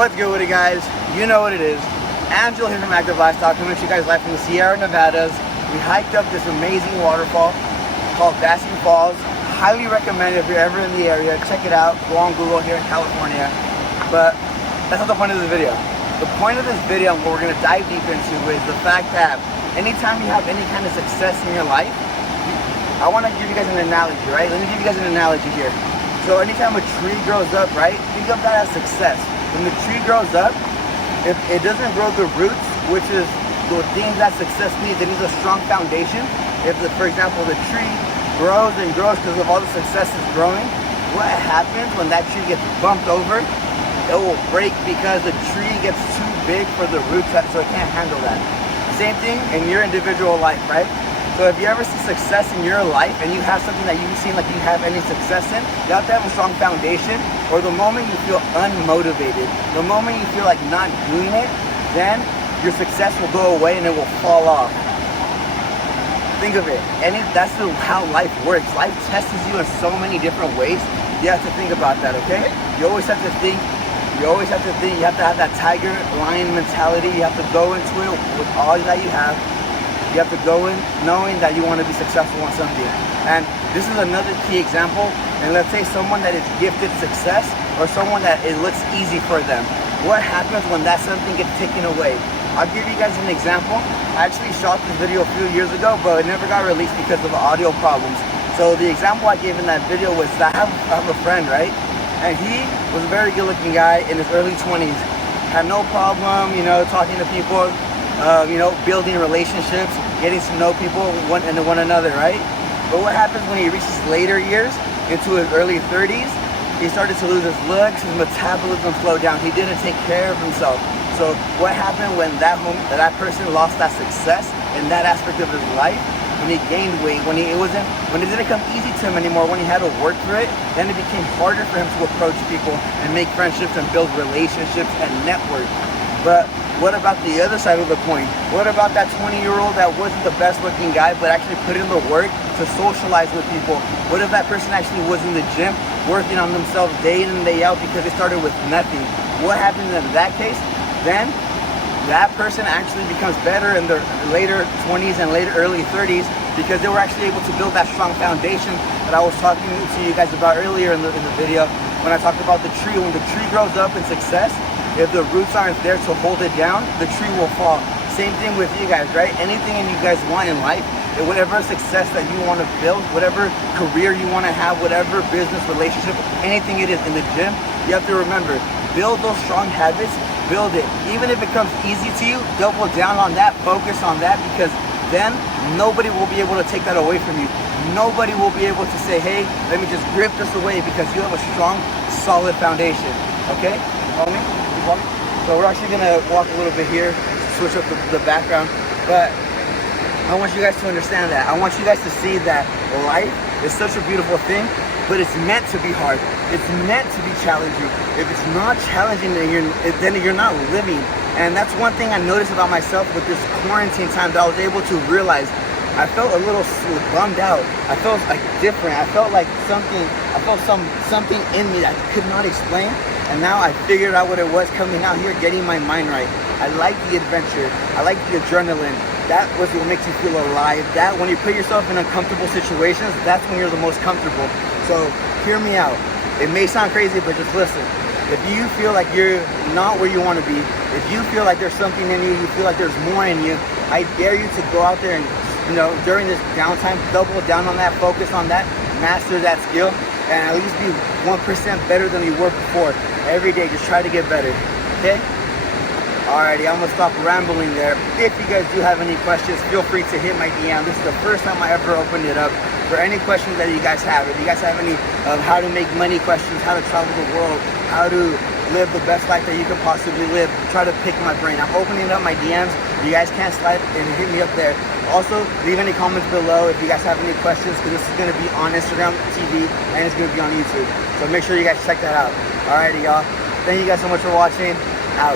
What's good with it, guys? You know what it is. Angel here from Active Lifestyle, coming to you guys live from the Sierra Nevadas. We hiked up this amazing waterfall called Basking Falls. Highly recommend it if you're ever in the area. Check it out. Go on Google here in California. But that's not the point of this video. The point of this video, and what we're going to dive deep into, is the fact that anytime you have any kind of success in your life, I want to give you guys an analogy, right? Let me give you guys an analogy here. So anytime a tree grows up, right, think of that as success. When the tree grows up, if it doesn't grow the roots, which is the thing that success needs, it needs a strong foundation. If, for example, the tree grows and grows because of all the success it's growing, what happens when that tree gets bumped over? It will break because the tree gets too big for the roots, so it can't handle that. Same thing in your individual life, right? So if you ever see success in your life and you have something that you seem like you have any success in, you have to have a strong foundation. Or the moment you feel unmotivated, the moment you feel like not doing it, then your success will go away and it will fall off. Think of it. And that's how life works. Life tests you in so many different ways. You have to think about that, okay? You always have to think. You have to have that tiger lion mentality. You have to go into it with all that you have. You have to go in knowing that you want to be successful on something. And this is another key example. And let's say someone that is gifted success or someone that it looks easy for them. What happens when that something gets taken away? I'll give you guys an example. I actually shot this video a few years ago, but it never got released because of audio problems. So the example I gave in that video was that I have a friend, right? And he was a very good looking guy in his early 20s. Had no problem, talking to people, building relationships, getting to know people one another, right? But what happens when he reaches later years, into his early 30s, he started to lose his looks, his metabolism slowed down. He didn't take care of himself. So what happened when that person lost that success in that aspect of his life? When he gained weight, when it didn't come easy to him anymore, when he had to work for it, then it became harder for him to approach people and make friendships and build relationships and network. But what about the other side of the coin? What about that 20-year-old that wasn't the best looking guy but actually put in the work to socialize with people? What if that person actually was in the gym working on themselves day in and day out because they started with nothing? What happens in that case? Then that person actually becomes better in their later 20s and early 30s because they were actually able to build that strong foundation that I was talking to you guys about earlier in the video when I talked about the tree. When the tree grows up in success, if the roots aren't there to hold it down, the tree will fall. Same thing with you guys, right? Anything you guys want in life, whatever success that you want to build, whatever career you want to have, whatever business, relationship, anything it is in the gym, you have to remember, build those strong habits, build it. Even if it comes easy to you, double down on that, focus on that, because then nobody will be able to take that away from you. Nobody will be able to say, hey, let me just grip this away, because you have a strong, solid foundation. Okay? Follow me? So we're actually gonna walk a little bit here, switch up the background, but I want you guys to understand that. I want you guys to see that life is such a beautiful thing, but it's meant to be hard. It's meant to be challenging. If it's not challenging, then you're not living. And that's one thing I noticed about myself with this quarantine time that I was able to realize. I felt a little bummed out. I felt like different. I felt something in me that I could not explain. And now I figured out what it was coming out here, getting my mind right. I like the adventure. I like the adrenaline. That was what makes you feel alive. That when you put yourself in uncomfortable situations, that's when you're the most comfortable. So hear me out. It may sound crazy, but just listen. If you feel like you're not where you want to be, if you feel like there's something in you, you feel like there's more in you, I dare you to go out there and, during this downtime, double down on that, focus on that, master that skill, and at least be 1% better than you were before. Every day, just try to get better, okay? Alrighty, I'm gonna stop rambling there. If you guys do have any questions, feel free to hit my DM. This is the first time I ever opened it up. For any questions that you guys have, if you guys have any how to make money questions, how to travel the world, how to live the best life that you could possibly live, try to pick my brain. I'm opening up my DMs. You guys can slide and hit me up there. Also, leave any comments below if you guys have any questions, because this is going to be on Instagram TV and it's going to be on YouTube. So make sure you guys check that out. Alrighty, y'all. Thank you guys so much for watching. Out.